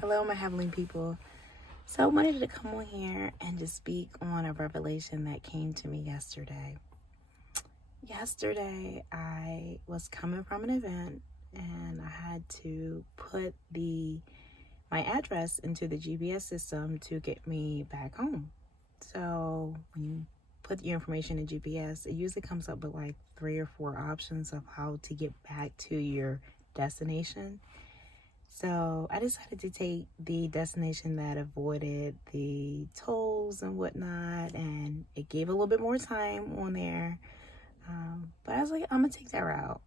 Hello, my heavenly people. So I wanted to come on here and just speak on a revelation that came to me yesterday. Yesterday, I was coming from an event and I had to put my address into the GPS system to get me back home. So when you put your information in GPS, it usually comes up with like 3 or 4 options of how to get back to your destination. So I decided to take the destination that avoided the tolls and whatnot, and it gave a little bit more time on there. But I was like, I'm gonna take that route.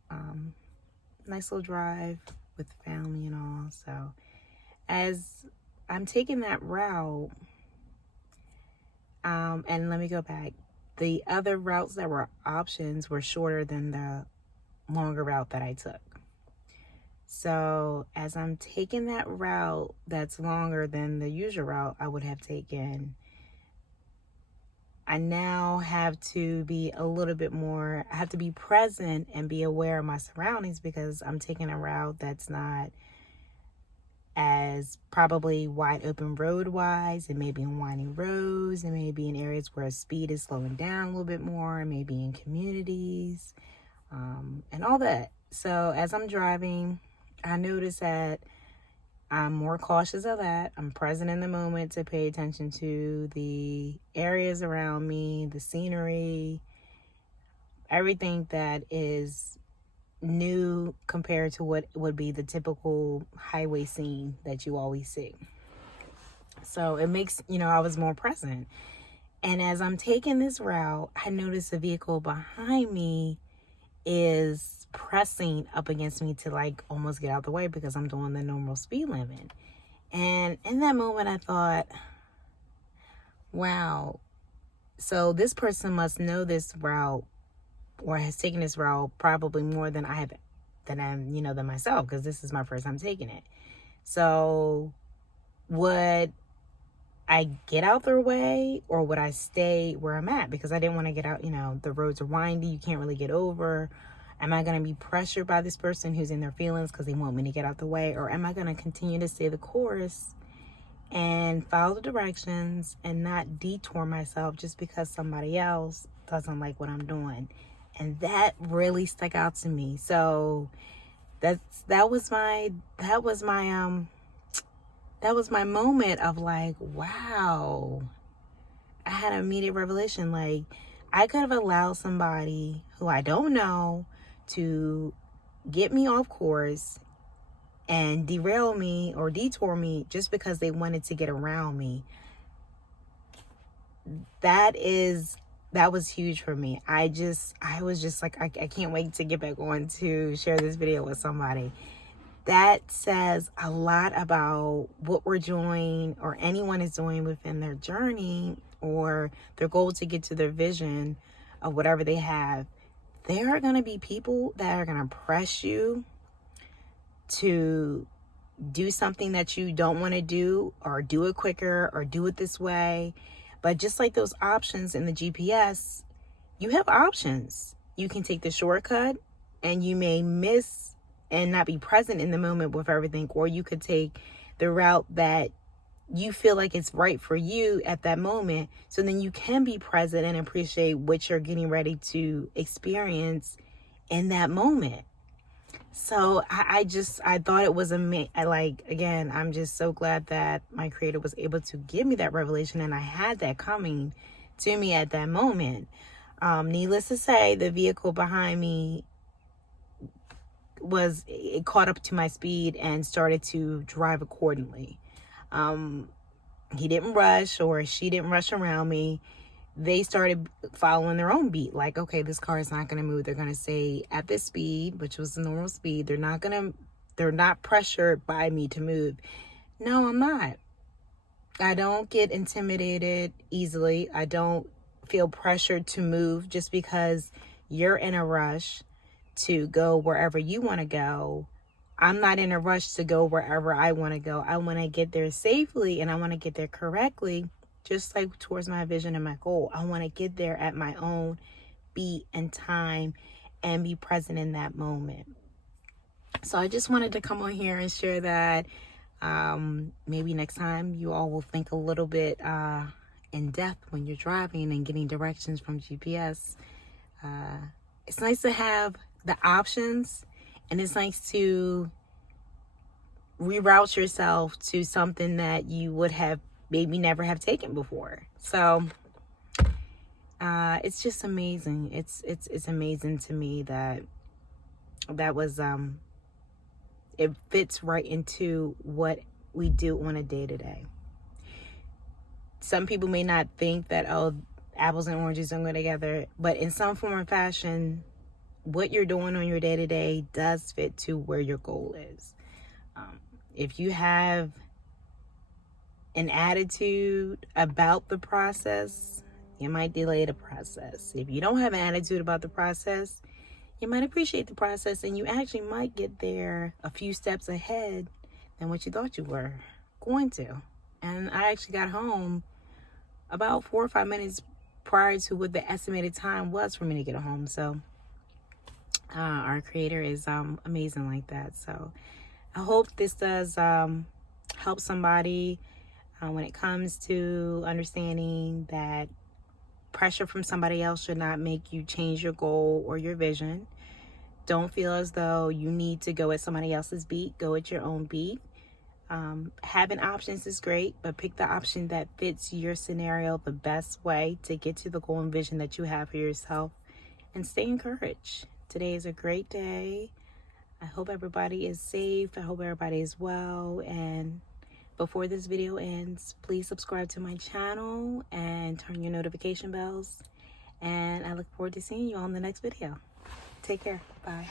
Nice little drive with the family and all. So as I'm taking that route, and let me go back. The other routes that were options were shorter than the longer route that I took. So as I'm taking that route that's longer than the usual route I would have taken, I now have to be a little bit more, I have to be present and be aware of my surroundings because I'm taking a route that's not as probably wide open road wise. It may be on winding roads. It may be in areas where speed is slowing down a little bit more. It may be in communities, and all that. So as I'm driving, I notice that I'm more cautious of that. I'm present in the moment to pay attention to the areas around me, the scenery, everything that is new compared to what would be the typical highway scene that you always see. So it makes, I was more present. And as I'm taking this route, I notice a vehicle behind me is pressing up against me to like almost get out the way because I'm doing the normal speed limit. And in that moment I thought, wow, so this person must know this route or has taken this route probably more than than myself, because this is my first time taking it. So would I get out their way or would I stay where I'm at? Because I didn't want to get out, the roads are windy, you can't really get over. Am I going to be pressured by this person who's in their feelings because they want me to get out the way? Or am I going to continue to stay the course and follow the directions and not detour myself just because somebody else doesn't like what I'm doing? And that really stuck out to me. So that was my moment of like, wow. I had an immediate revelation. Like, I could have allowed somebody who I don't know to get me off course and derail me or detour me just because they wanted to get around me. That was huge for me. I was just like, I can't wait to get back on to share this video with somebody. That says a lot about what we're doing or anyone is doing within their journey or their goal to get to their vision of whatever they have. There are going to be people that are going to press you to do something that you don't want to do, or do it quicker, or do it this way. But just like those options in the GPS, you have options. You can take the shortcut and you may miss and not be present in the moment with everything, or you could take the route that you feel like it's right for you at that moment, so then you can be present and appreciate what you're getting ready to experience in that moment. So I thought it was again, I'm just so glad that my creator was able to give me that revelation, and I had that coming to me at that moment. Needless to say, the vehicle behind me it caught up to my speed and started to drive accordingly. He didn't rush, or she didn't rush around me. They started following their own beat. Like, okay, this car is not going to move. They're going to stay at this speed, which was the normal speed. They're not pressured by me to move. No, I'm not. I don't get intimidated easily. I don't feel pressured to move just because you're in a rush to go wherever you want to go. I'm not in a rush to go wherever I want to go. I want to get there safely, and I want to get there correctly, just like towards my vision and my goal. I want to get there at my own beat and time and be present in that moment. So I just wanted to come on here and share that. Maybe next time you all will think a little bit in depth when you're driving and getting directions from GPS. It's nice to have the options, and it's nice to reroute yourself to something that you would have maybe never have taken before. So it's just amazing. It's amazing to me that was it fits right into what we do on a day-to-day. Some people may not think that, oh, apples and oranges don't go together, but in some form or fashion, what you're doing on your day-to-day does fit to where your goal is. If you have an attitude about the process, you might delay the process. If you don't have an attitude about the process, you might appreciate the process, and you actually might get there a few steps ahead than what you thought you were going to. And I actually got home about 4 or 5 minutes prior to what the estimated time was for me to get home. So our Creator is amazing like that. So I hope this does help somebody when it comes to understanding that pressure from somebody else should not make you change your goal or your vision. Don't feel as though you need to go at somebody else's beat. Go at your own beat. Having options is great, but pick the option that fits your scenario the best way to get to the goal and vision that you have for yourself, and stay encouraged. Today is a great day. I hope everybody is safe. I hope everybody is well. And before this video ends, please subscribe to my channel and turn your notification bells. And I look forward to seeing you on the next video. Take care. Bye.